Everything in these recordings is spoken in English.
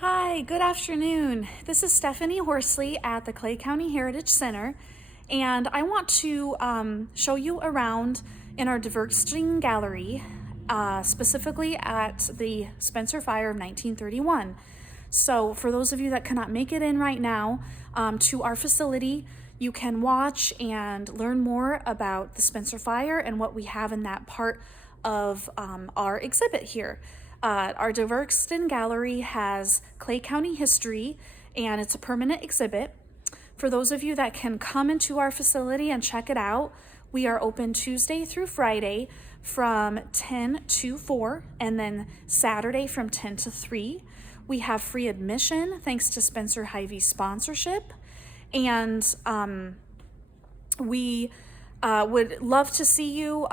Hi, good afternoon. This is Stephanie Horsley at the Clay County Heritage Center, and I want to show you around in our Diverksting Gallery, specifically at the Spencer Fire of 1931. So for those of you that cannot make it in right now to our facility, you can watch and learn more about the Spencer Fire and what we have in that part of our exhibit here. Our Diverksting Gallery has Clay County history, and it's a permanent exhibit. For those of you that can come into our facility and check it out, we are open Tuesday through Friday from 10 to 4, and then Saturday from 10 to 3. We have free admission thanks to Spencer Hy-Vee sponsorship, and we would love to see you.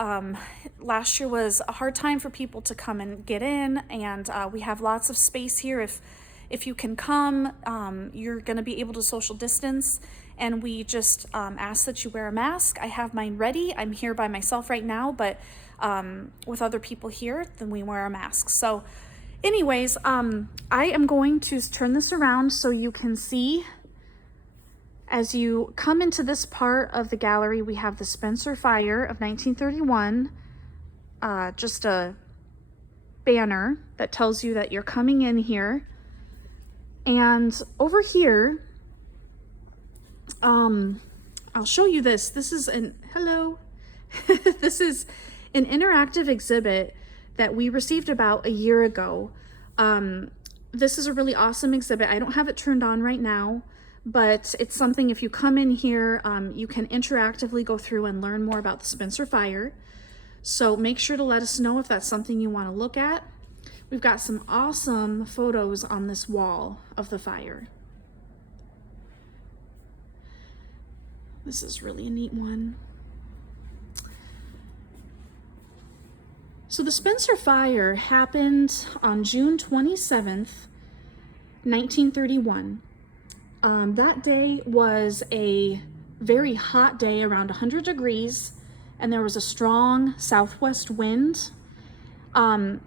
Last year was a hard time for people to come and get in, and we have lots of space here. If you can come, you're going to be able to social distance, and we just ask that you wear a mask. I have mine ready. I'm here by myself right now, but with other people here, then we wear a mask. So anyways, I am going to turn this around so you can see. As you come into this part of the gallery, we have the Spencer Fire of 1931, just a banner that tells you that you're coming in here. And over here, I'll show you this. This is this is an interactive exhibit that we received about a year ago. This is a really awesome exhibit. I don't have it turned on right now, but it's something, if you come in here, you can interactively go through and learn more about the Spencer Fire. So make sure to let us know if that's something you want to look at. We've got some awesome photos on this wall of the fire. This is really a neat one. So the Spencer Fire happened on June 27th, 1931. That day was a very hot day, around 100 degrees, and there was a strong southwest wind. The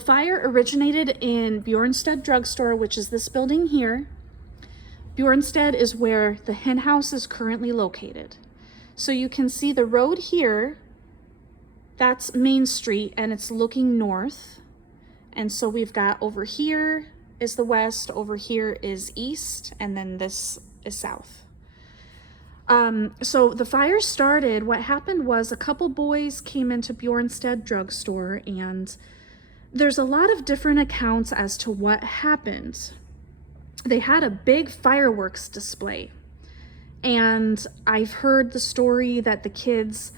fire originated in Bjornstad Drugstore, which is this building here. Bjornstad is where the hen house is currently located. So you can see the road here, that's Main Street, and it's looking north. And so we've got over here is the west, over here is east, and then this is south. So the fire started, what happened was a couple boys came into Bjornstad Drugstore, and there's a lot of different accounts as to what happened. They had a big fireworks display, and I've heard the story that the kids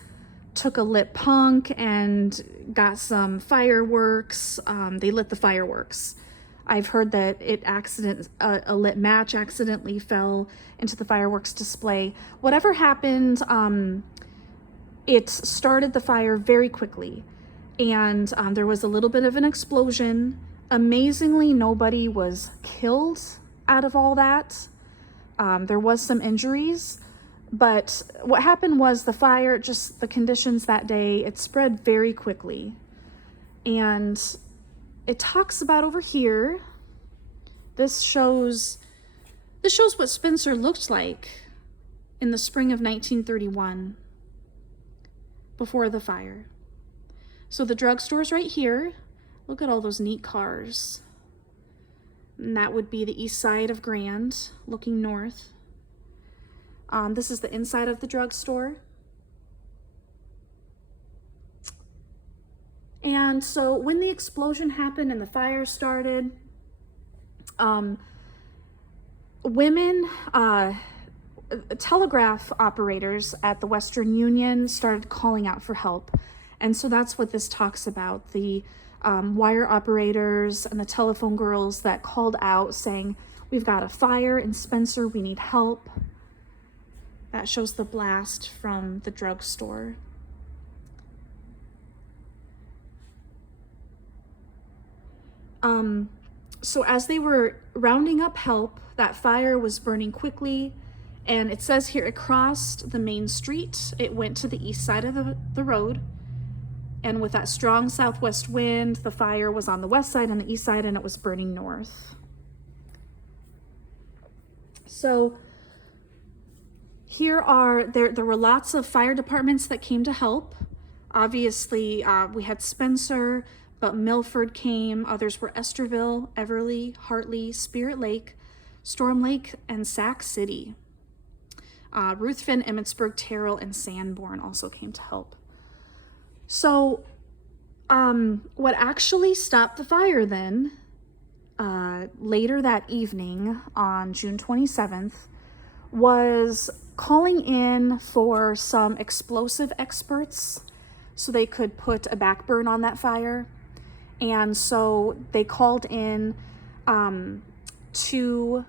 took a lit punk and got some fireworks. They lit the fireworks. I've heard that a lit match accidentally fell into the fireworks display. Whatever happened, it started the fire very quickly, and there was a little bit of an explosion. Amazingly, nobody was killed out of all that. There was some injuries, but what happened was the fire, just the conditions that day, it spread very quickly. And it talks about over here, this shows what Spencer looked like in the spring of 1931 before the fire. So the drugstore's right here. Look at all those neat cars. And that would be the east side of Grand, looking north. This is the inside of the drugstore. And so when the explosion happened and the fire started, women, telegraph operators at the Western Union started calling out for help. And so that's what this talks about, the wire operators and the telephone girls that called out saying, "We've got a fire in Spencer, we need help." That shows the blast from the drugstore. So as they were rounding up help, that fire was burning quickly, and it says here it crossed the main street. It went to the east side of the road, and with that strong southwest wind, the fire was on the west side and the east side, and it was burning north. So there were lots of fire departments that came to help. Obviously, we had Spencer, but Milford came. Others were Esterville, Everly, Hartley, Spirit Lake, Storm Lake, and Sac City. Ruthven, Emmitsburg, Terrell, and Sanborn also came to help. So what actually stopped the fire then, later that evening on June 27th, was calling in for some explosive experts so they could put a backburn on that fire. And so they called in to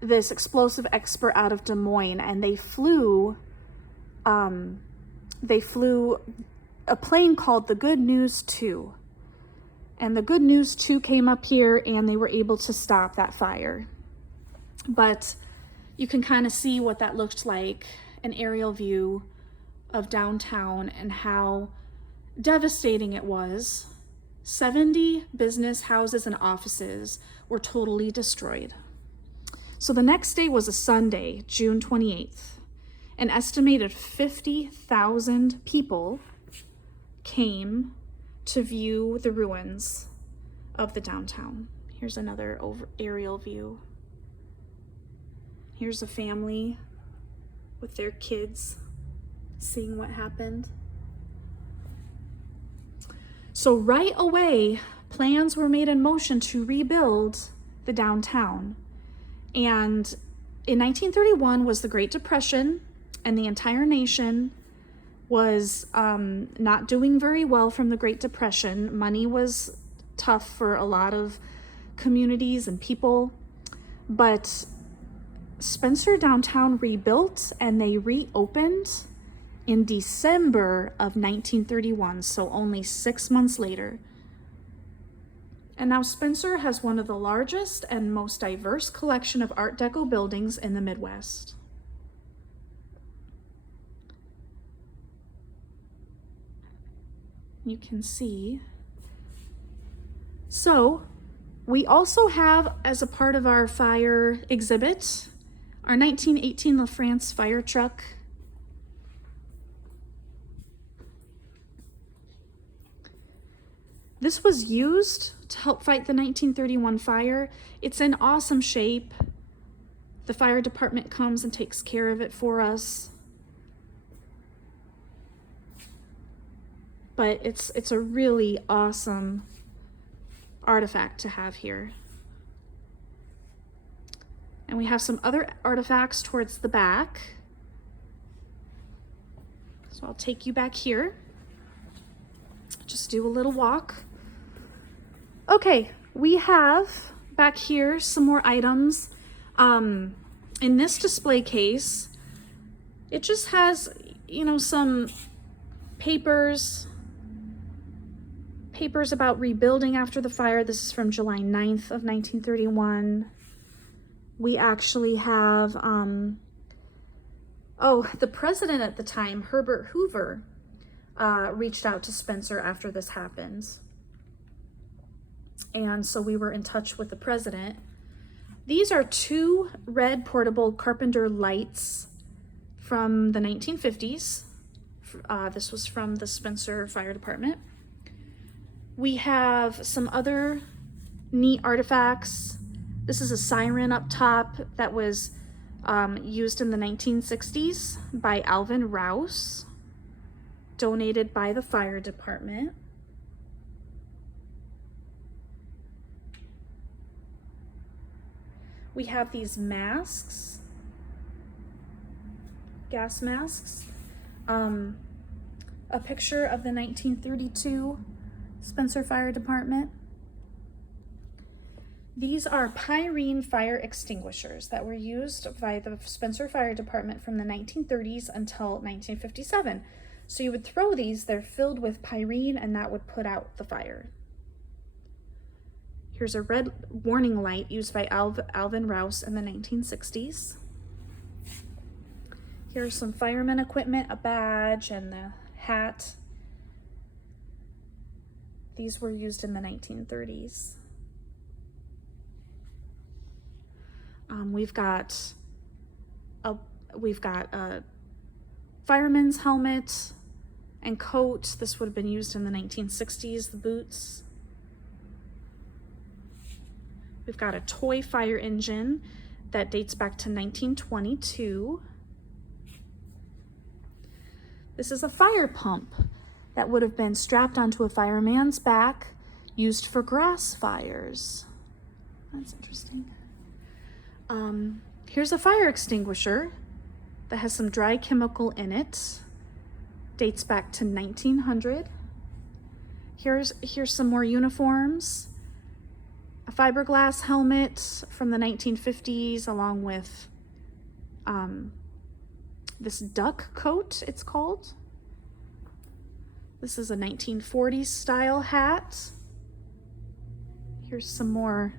this explosive expert out of Des Moines, and they flew a plane called the Good News 2. And the Good News 2 came up here and they were able to stop that fire. But you can kind of see what that looked like, an aerial view of downtown and how devastating it was. 70 business houses and offices were totally destroyed. So the next day was a Sunday, June 28th. An estimated 50,000 people came to view the ruins of the downtown. Here's another aerial view. Here's a family with their kids seeing what happened. So right away, plans were made in motion to rebuild the downtown. And in 1931 was the Great Depression, and the entire nation was not doing very well from the Great Depression. Money was tough for a lot of communities and people, but Spencer downtown rebuilt and they reopened in December of 1931, so only 6 months later. And now Spencer has one of the largest and most diverse collection of Art Deco buildings in the Midwest. You can see. So we also have, as a part of our fire exhibit, our 1918 LaFrance fire truck. This was used to help fight the 1931 fire. It's in awesome shape. The fire department comes and takes care of it for us. But it's a really awesome artifact to have here. And we have some other artifacts towards the back. So I'll take you back here. Just do a little walk. Okay, we have back here some more items. In this display case, it just has, some papers about rebuilding after the fire. This is from July 9th of 1931. We actually have, the president at the time, Herbert Hoover, reached out to Spencer after this happened. And so we were in touch with the president. These are 2 red portable Carpenter lights from the 1950s. This was from the Spencer Fire Department. We have some other neat artifacts. This is a siren up top that was used in the 1960s by Alvin Rouse, donated by the fire department. We have these masks, gas masks, a picture of the 1932 Spencer Fire Department. These are pyrene fire extinguishers that were used by the Spencer Fire Department from the 1930s until 1957. So you would throw these, they're filled with pyrene, and that would put out the fire. Here's a red warning light used by Alvin Rouse in the 1960s. Here's some fireman equipment, a badge, and the hat. These were used in the 1930s. We've got a fireman's helmet and coat. This would have been used in the 1960s, the boots. We've got a toy fire engine that dates back to 1922. This is a fire pump that would have been strapped onto a fireman's back, used for grass fires. That's interesting. Here's a fire extinguisher that has some dry chemical in it. Dates back to 1900. Here's some more uniforms. A fiberglass helmet from the 1950s, along with this duck coat, it's called. This is a 1940s style hat. Here's some more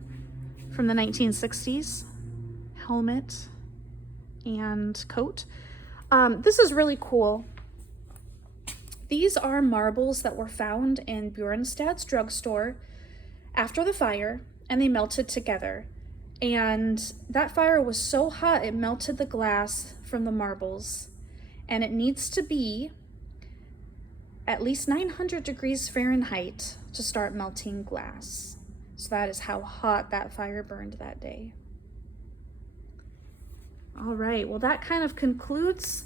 from the 1960s. Helmet and coat. This is really cool. These are marbles that were found in Bjornstad's drugstore after the fire, and they melted together. And that fire was so hot it melted the glass from the marbles, and it needs to be at least 900 degrees Fahrenheit to start melting glass. So that is how hot that fire burned that day. All right, well, that kind of concludes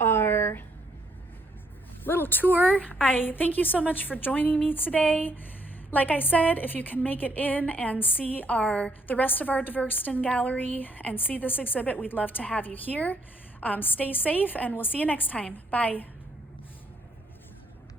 our little tour. I thank you so much for joining me today. Like I said, if you can make it in and see the rest of our Dvursten gallery and see this exhibit, we'd love to have you here. Stay safe, and we'll see you next time. Bye.